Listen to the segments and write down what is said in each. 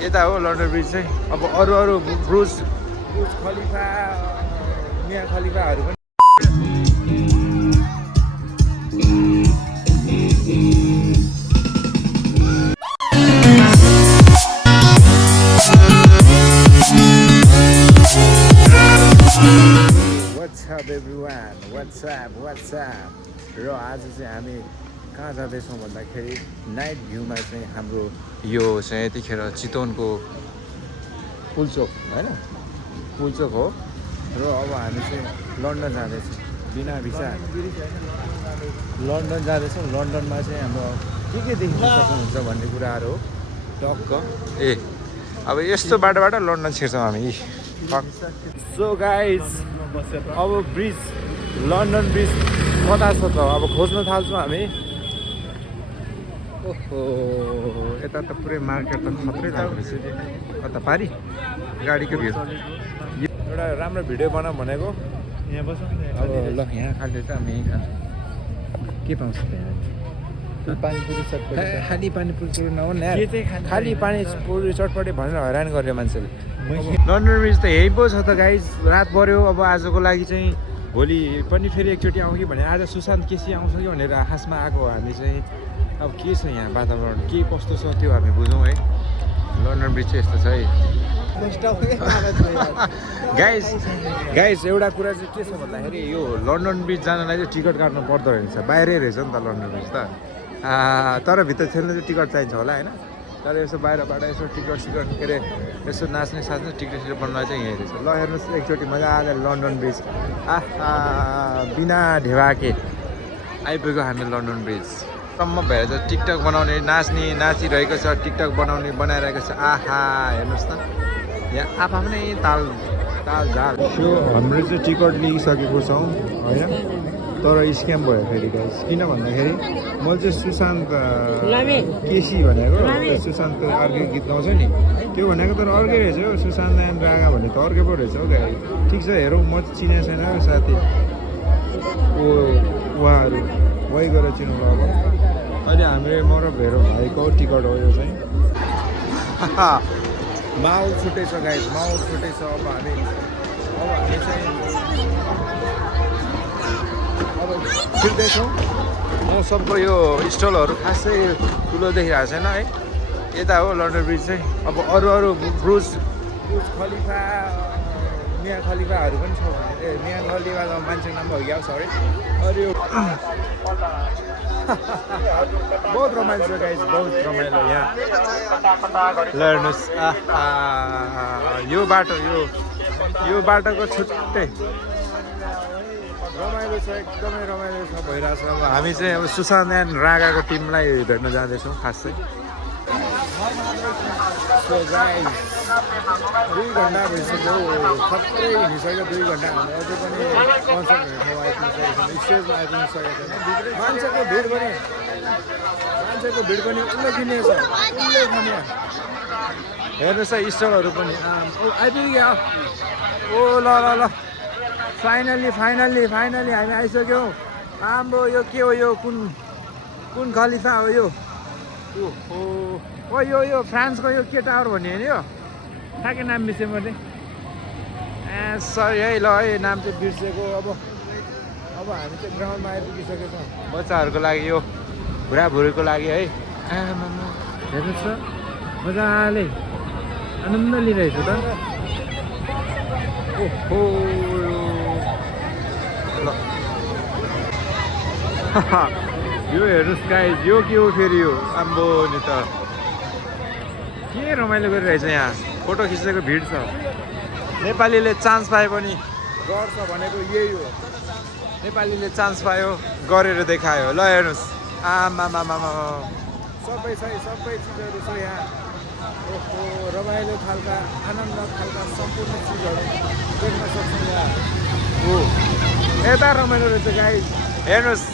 यता हो London bridge चाहिँ अब अरू ब्रुज खलिफा मिया खलिफाहरू पनि What's up everyone? What's up? र आज चाहिँ हामी कहाँ जाँदैछौँ भन्दाखेरि नाइट भ्यूमा चाहिँ हाम्रो यो चाहिँ यतिखेर चितवनको पुलचोक होइन पुलचोक हो र अब हामी चाहिँ लन्डन जाँदैछौँ बिना भिसा लन्डन जाँदैछौँ लन्डनमा चाहिँ हाम्रो के देख्न सक्नुहुन्छ भन्ने कुराहरू हो टक्क अब यस्तो बाटोबाट लन्डन छिर्छौँ हामी सो गाइज अब ब्रिज लन्डन ब्रिज कता छ त अब खोज्न थाल्छौँ हामी ओहो यता त पुरै मार्केट त खत्रै लाग्दैछ कता पारी गाडीको भिड एउटा राम्रो भिडियो बनाऊँ भनेको यहाँ बस अब ल यहाँ खाँदै चाहिँ हामी यहीँ खान्छौँ के पाउँछ त्यहाँ पानीपुरी चटपटी खाली पानीपुरी नहुने खाली पानीपुरी चटपटी भनेर हैरान गर्यो मान्छेले लन्डन ब्रिज त यही पो छ त गाइज रात पर्यो अब आजको लागि चाहिँ भोलि पनि फेरि एकचोटि आउँ कि भने आज सुशान्त केसी आउँछ कि भनेर आशामा आएको हामी चाहिँ अब के छ यहाँ वातावरण के कस्तो छ त्यो हामी बुझौँ है लन्डन ब्रिज चाहिँ यस्तो छ है गाइज एउटा कुरा चाहिँ के छ भन्दाखेरि यो लन्डन ब्रिज जानलाई चाहिँ टिकट काट्नु पर्दो रहेछ बाहिरै रहेछ नि त लन्डन ब्रिज त तर भित्र खेल्नु चाहिँ टिकट चाहिन्छ होला होइन तर यसो बाहिरबाट यसो टिकट के अरे यसो नाच्ने साच्ने टिकट बनाउन चाहिँ यहीँ रहेछ ल हेर्नुहोस् एकचोटि मजाले लन्डन ब्रिज बिना ढेवाके आइपुग्यो हामी लन्डन ब्रिज सम्म भएर चाहिँ टिकटक बनाउने नाचिरहेको छ टिकटक बनाइरहेको छ हेर्नुहोस् त यहाँ आफ्नै ताल झाल यो हाम्रो चाहिँ टिकट लिइसकेको छौँ होइन तर स्क्याम भयो फेरि गाइस किन भन्दाखेरि मैले चाहिँ सुशान्त केसी भनेको सुशान्तको अर्कै गीत गाउँछ नि त्यो भनेको तर अर्कै रहेछ हो सुशान्त एन्ड रागा भन्ने त अर्कै पो रहेछ हो गाई ठिक छ हेरौँ म चिनेको छैन साथी उहाँहरू वही गरेर चिनाउनु अब अहिले हामीले म र भेरो भाइको टिकट हो यो चाहिँ माहौल छुट्टै छ गाइस माहौल छुट्टै छ अब हामी चाहिँ अब छिर्दैछौँ म सबको यो स्टलहरू खासै ठुलो देखिरहेको छैन है यता हो लन्डन ब्रिज चाहिँ अब अरू ब्रुज खलिफा मिया खलिफाहरू पनि छ भने मिया खलिफाको मान्छेको नाम भयो क्या सरी अरू यो बहुत रमाइलो छ गाइस बहुत रमाइलो यहाँ ल हेर्नुहोस् यो बाटोको छुट्टै रमाइलो छ एकदमै रमाइलो छ भइरहेछ अब हामी चाहिँ अब सुशान्त एन्ड रागाको टिमलाई भेट्न जाँदैछौँ खास चाहिँ 2 घन्टा भइसक्यो खत्रै हिँडिसक्यो 2 घन्टा हामी अझै पनि कन्सर्ट हेर्ने ठाउँ आइपुगिसकेको छैन स्टेजमा आइपुगिसकेको छैन मान्छेको भिड पनि उल्लेखनीय छ उल्लेखनीय हेर्नुहोस् है स्टलहरू पनि आइपुग्यो ओ ल फाइनली हामी आइसक्यौँ आम्बो यो के हो यो कुन खलिफा हो यो यो फ्रान्सको यो के टावर भन्ने होइन यो ठ्याक्कै नाम बिर्सेँ मैले सरी है ल है नाम चाहिँ बिर्सेको अब हामी चाहिँ ग्राउन्डमा आइपुगिसकेको छौँ बच्चाहरूको लागि यो बुढाबुढीको लागि है हेर्नुहोस् त मजाले आनन्द लिइरहेछु त ओहो यो हेर्नुहोस् गाइस यो के हो फेरि यो आम्बो नि त के रमाइलो गरिरहेछ यहाँ फोटो खिच्नेको भिड छ नेपालीले चान्स पाए पनि गर्छ भनेको यही हो नेपालीले चान्स पायो गरेर देखायो ल हेर्नुहोस् आमामामा सबै चिजहरू छ यहाँ ओहो रमाइलो खालका आनन्द खालका सम्पूर्ण चिजहरू देख्न सक्छौँ यहाँ हो यता रमाइलो रहेछ गाइस हेर्नुहोस्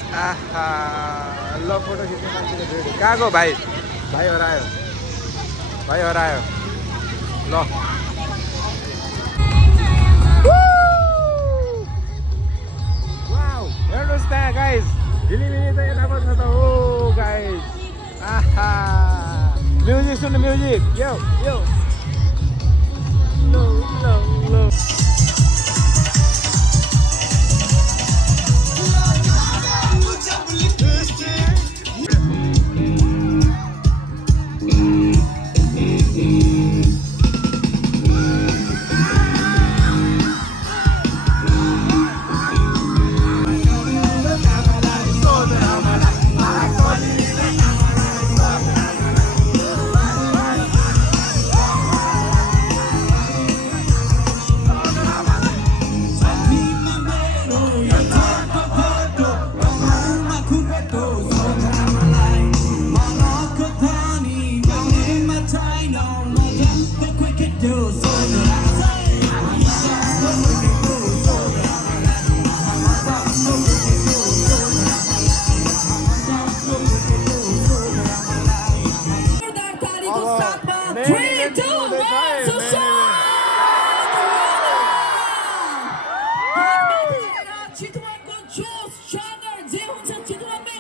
ल फोटो खिच्ने मान्छेको भिड कहाँको भाइ हरायो ल हेर्नुहोस् त्यहाँ गाइस झिलिमिली त यता पो छ त हो गाइस म्युजिक सुन्नु म्युजिक यो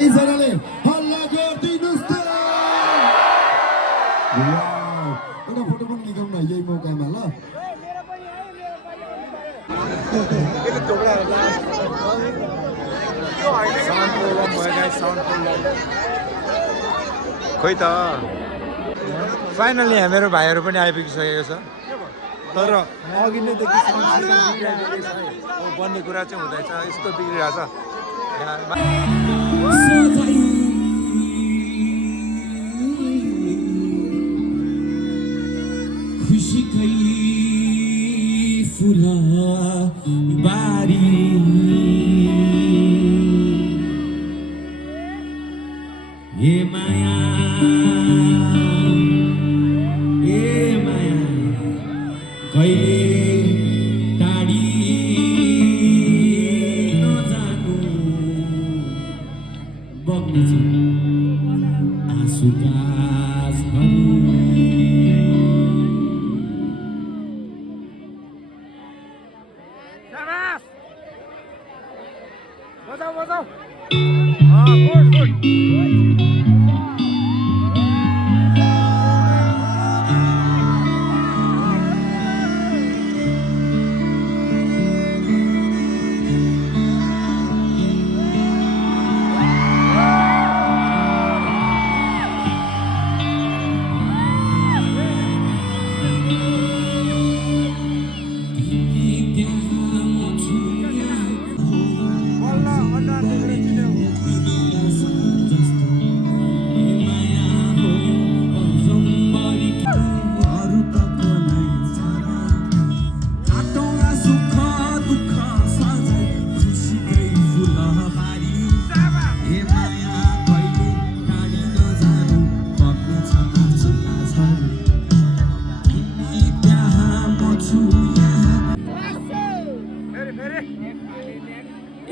एकजनाले हल्ला गरिदिनुस् त वाउ एउटा फोटो पनि लिगौँ न यही मौकामा ल खोइ त फाइनली यहाँ मेरो भाइहरू पनि आइपुगिसकेको छ तर अघि नै देखि बन्ने कुरा चाहिँ हुँदैछ यस्तो बिग्रिरहेछ खुसीकै फुला बारी ए माया कहिले टाढी नजानु बग्नेछ आँसुका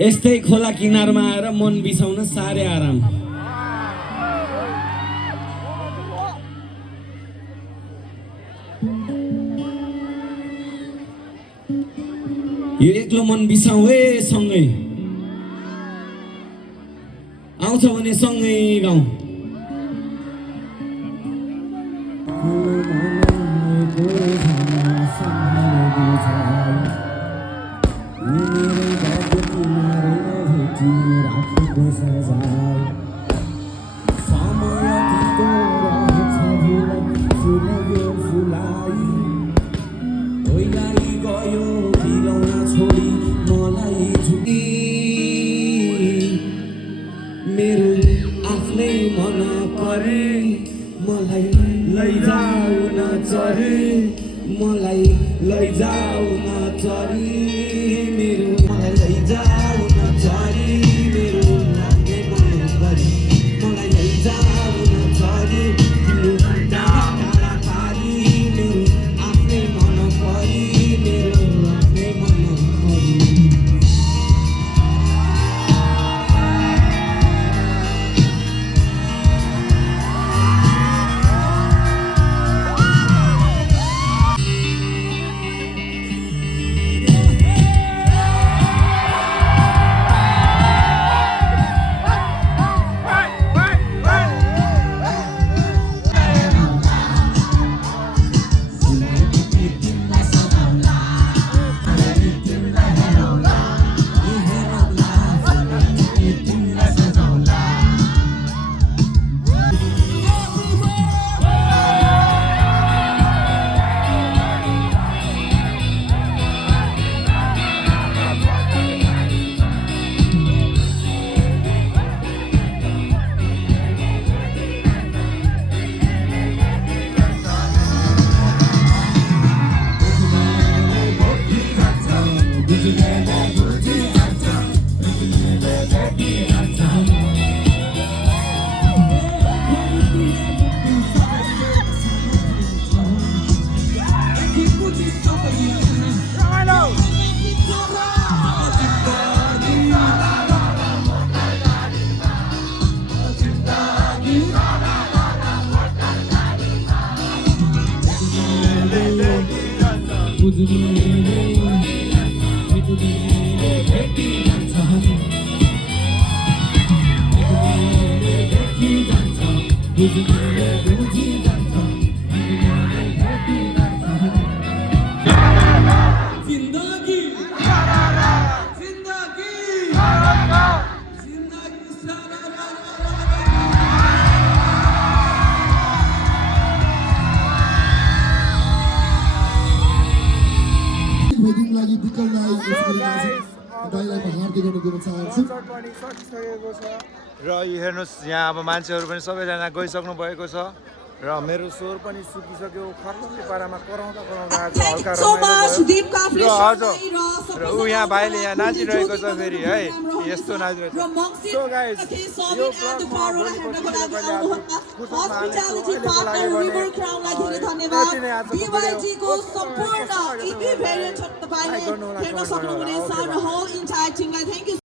यस्तै खोला किनारमा आएर मन बिसाउन साह्रै आराम यो एक्लो मन बिसाउ है सँगै आउँछ भने सँगै गाउँ मेरो आफ्नै मन परे मलाई लैजाऊ न चरी मलाई लैजाऊ न चरी मेरो मलाई लैजाऊ न चरी मेरो आफ्नै मन परे मलाई लैजाऊ न चरी तिम्रो टाढा पारी मेरो आफ्नै मन परी मेरो आफ्नै मन परी जिन्दगी जिन्दगी वेदिङ लागि विकल राई दाइलाई म हार्दिक अनुरोध गर्न चाहन्छु पनि सकिसकेको छ र यो हेर्नुहोस् यहाँ अब मान्छेहरू पनि सबैजना गइसक्नु भएको छ र मेरो स्वर पनि सुकिसक्यो खर्लङ्गे पारामा कराउँदा आज हल्का रमाइलो भयो र ऊ यहाँ भाइले यहाँ नाचिरहेको छ फेरि है यस्तो नाचिरहेको छ सो गाइस यो ब्लगमा भोलिपल्ट कहिले आउँछु फुर्सदमा हाल्नेछु अहिलेको लागि भने यति नै आजको भिडियो सम्पूर्ण इभी भेरिएन्ट तपाईले हेर्न सक्नुहुनेछ र होल इन्टायर टिमलाई थ्यांक यू